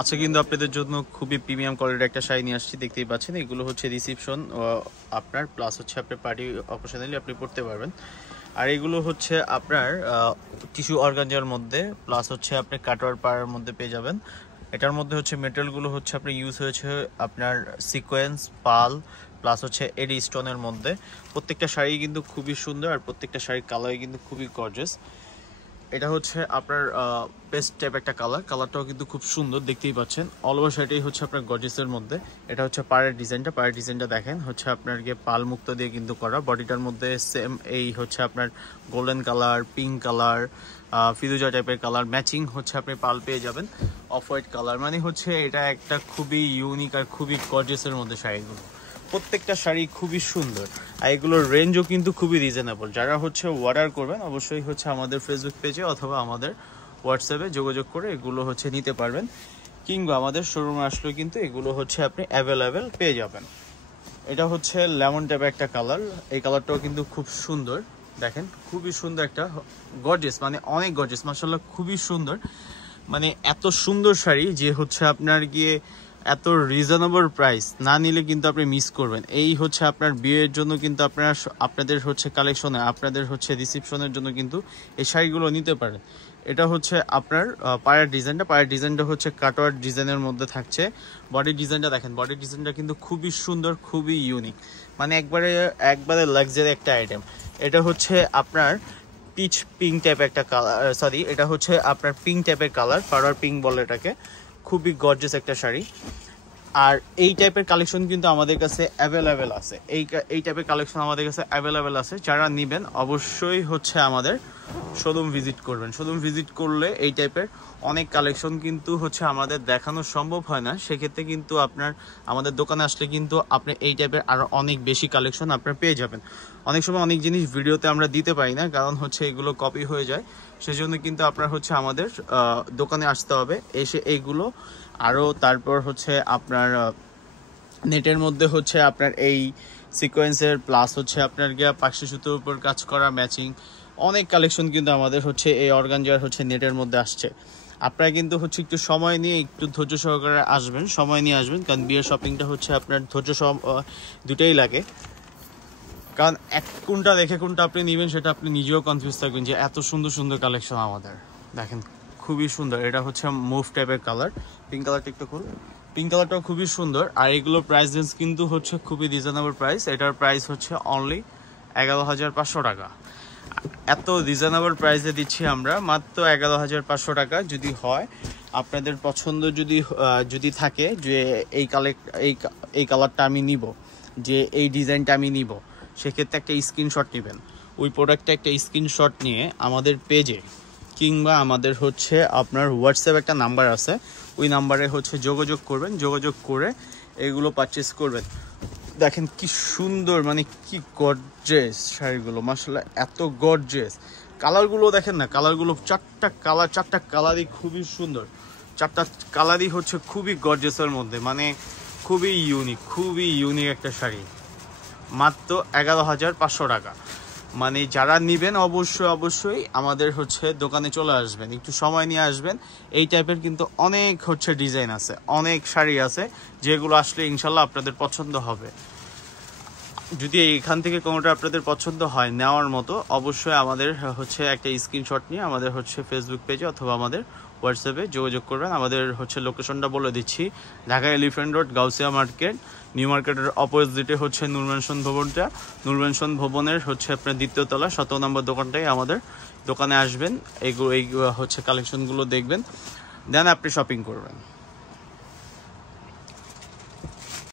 আচ্ছা, কিন্তু আপনাদের জন্য খুবই প্রিমিয়াম কোয়ালিটির একটা শাড়ি নিয়ে আসছি। দেখতেই পাচ্ছেন, এগুলো হচ্ছে রিসেপশন আপনার, প্লাস হচ্ছে আপনার পার্টি অকেশনালি আপনি পড়তে পারবেন। আর এগুলো হচ্ছে আপনার টিস্যু অর্গানজার মধ্যে, প্লাস হচ্ছে আপনি কাটওয়ার পাড়ের মধ্যে পেয়ে যাবেন। এটার মধ্যে হচ্ছে মেটেরিয়ালগুলো হচ্ছে আপনার ইউজ হয়েছে আপনার সিকোয়েন্স, পাল, প্লাস হচ্ছে এডি স্টোনের মধ্যে। প্রত্যেকটা শাড়ি কিন্তু খুবই সুন্দর, আর প্রত্যেকটা শাড়ির কালারই কিন্তু খুবই গর্জিয়াস। এটা হচ্ছে আপনার পেস্ট টাইপ একটা কালারটাও কিন্তু খুব সুন্দর, দেখতেই পাচ্ছেন। অল ওভার শাড়িটাই হচ্ছে আপনার গর্জিয়াসের মধ্যে। এটা হচ্ছে পাড়ের ডিজাইনটা দেখেন, হচ্ছে আপনার গিয়ে পাল মুক্ত দিয়ে কিন্তু করা। বডিটার মধ্যে সেম এই হচ্ছে আপনার গোল্ডেন কালার, পিঙ্ক কালার, ফিরোজা টাইপের কালার ম্যাচিং হচ্ছে আপনি পাল পেয়ে যাবেন। অফ হোয়াইট কালার, মানে হচ্ছে এটা একটা খুবই ইউনিক আর খুবই গর্জিয়াসের মধ্যে শাড়িগুলো। প্রত্যেকটা শাড়ি খুবই সুন্দর, আর এগুলোর রেঞ্জও কিন্তু খুবই রিজনেবল। যারা হচ্ছে অর্ডার করবেন অবশ্যই হচ্ছে আমাদের ফেসবুক পেজে অথবা আমাদের হোয়াটসঅ্যাপে যোগাযোগ করে এগুলো হচ্ছে নিতে পারবেন, কিংবা আমাদের শোরুমে আসলেও কিন্তু এগুলো হচ্ছে আপনি অ্যাভেলেবেল পেয়ে যাবেন। এটা হচ্ছে লেমন টাইপের একটা কালার, এই কালারটাও কিন্তু খুব সুন্দর। দেখেন, খুবই সুন্দর একটা গর্জিয়াস, মানে অনেক গর্জিয়াস, মাশাআল্লাহ খুবই সুন্দর। মানে এত সুন্দর শাড়ি যে হচ্ছে আপনার গিয়ে এত রিজনেবল প্রাইস না নিলে কিন্তু আপনি মিস করবেন। এই হচ্ছে আপনার বিয়ের জন্য কিন্তু আপনাদের হচ্ছে কালেকশনে, আপনাদের হচ্ছে রিসেপশনের জন্য কিন্তু এই শাড়িগুলো নিতে পারেন। এটা হচ্ছে আপনার পায়ের ডিজাইনটা হচ্ছে কাটওয়ার ডিজাইনের মধ্যে থাকছে। বডির ডিজাইনটা দেখেন, বডির ডিজাইনটা কিন্তু খুবই সুন্দর, খুবই ইউনিক, মানে একবারে লাক্সারি একটা আইটেম। এটা হচ্ছে আপনার পিচ পিঙ্ক টাইপ একটা কালার, সরি এটা হচ্ছে আপনার পিঙ্ক টাইপের কালার, পাড়ার পিঙ্ক বলে এটাকে। খুবই গর্জিয়াস একটা শাড়ি। আর এই টাইপের কালেকশন কিন্তু আমাদের কাছে অ্যাভেলেবেল আছে, এই টাইপের কালেকশন আমাদের কাছে অ্যাভেলেবেল আছে। যারা নেবেন অবশ্যই হচ্ছে আমাদের শোরুম ভিজিট করবেন। শোরুম ভিজিট করলে এই টাইপের অনেক কালেকশন কিন্তু হচ্ছে আমাদের দেখানো সম্ভব হয় না, সেক্ষেত্রে কিন্তু আমাদের দোকানে আসলে কিন্তু আপনি এই টাইপের আরও অনেক বেশি কালেকশন আপনার পেয়ে যাবেন। অনেক সময় অনেক জিনিস ভিডিওতে আমরা দিতে পারি না, কারণ হচ্ছে এগুলো কপি হয়ে যায়। সেজন্য কিন্তু আপনার হচ্ছে আমাদের দোকানে আসতে হবে, এসে এইগুলো আরও তারপর হচ্ছে আপনার নেটের মধ্যে হচ্ছে আপনার এই সিকোয়েন্সের, প্লাস হচ্ছে আপনার গিয়া পাকশি সুতোর উপর কাজ করা ম্যাচিং অনেক কালেকশন কিন্তু আমাদের হচ্ছে এই অর্গানজার হচ্ছে নেটের মধ্যে আসছে। আপনারা কিন্তু হচ্ছে একটু সময় নিয়ে, একটু ধৈর্য সহকারে আসবেন, সময় নিয়ে আসবেন, কারণ বিয়ের শপিংটা হচ্ছে আপনার ধৈর্য দুটাই লাগে। কারণ কোনটা দেখে কোনটা আপনি নেবেন সেটা আপনি নিজেও কনফিউজ থাকবেন, যে এত সুন্দর সুন্দর কালেকশন আমাদের। দেখেন, খুবই সুন্দর। এটা হচ্ছে মুভ টাইপের কালার, পিঙ্ক কালারটা একটু খুব, পিঙ্ক কালারটাও খুবই সুন্দর। আর এগুলো প্রাইস রেঞ্জ কিন্তু হচ্ছে খুবই রিজনেবল প্রাইস। এটার প্রাইস হচ্ছে অনলি 11,500 টাকা। এত রিজনেবল প্রাইসে দিচ্ছি আমরা, মাত্র 11,500 টাকা। যদি হয় আপনাদের পছন্দ, যদি থাকে যে এই কালারটা আমি নিব, যে এই ডিজাইনটা আমি নিব, সেক্ষেত্রে একটা স্ক্রিনশট নেবেন। ওই প্রোডাক্টটা একটা স্ক্রিনশট নিয়ে আমাদের পেজে কিংবা আমাদের হচ্ছে আপনার হোয়াটসঅ্যাপ একটা নাম্বার আছে, ওই নাম্বারে হচ্ছে যোগাযোগ করবেন, যোগাযোগ করে এগুলো পারচেস করবেন। দেখেন কি সুন্দর, মানে কি গর্জিয়াস শাড়িগুলো, মাশাআল্লাহ এত গর্জিয়াস। কালারগুলো দেখেন না, কালারগুলো চারটা কালারই খুবই সুন্দর, চারটা কালারই হচ্ছে খুবই গর্জিয়াসের মধ্যে, মানে খুবই ইউনিক একটা শাড়ি। মাত্র 11,500 টাকা। মানে যারা নেবেন অবশ্যই আমাদের হচ্ছে দোকানে চলে আসবেন, একটু সময় নিয়ে আসবেন। এই টাইপের কিন্তু অনেক হচ্ছে ডিজাইন আছে, অনেক শাড়ি আছে, যেগুলো আসলে ইনশাল্লাহ আপনাদের পছন্দ হবে। যদি এখান থেকে কোনোটা আপনাদের পছন্দ হয় নেওয়ার মতো, অবশ্যই আমাদের হচ্ছে একটা স্ক্রিনশট নিয়ে আমাদের হচ্ছে ফেসবুক পেজে অথবা আমাদের হোয়াটসঅ্যাপে যোগাযোগ করবেন। আমাদের হচ্ছে লোকেশনটা বলে দিচ্ছি, Dhaka elephant road, Gausia market, new মার্কেটের অপোজিটে হচ্ছে নূরমেনশন ভবনটা। নূরমেনশন ভবনের হচ্ছে আপনার দ্বিতীয় তলা 17 নম্বর দোকানটাই আমাদের। দোকানে আসবেন, এই হচ্ছে কালেকশনগুলো দেখবেন, দেন আপনি শপিং করবেন।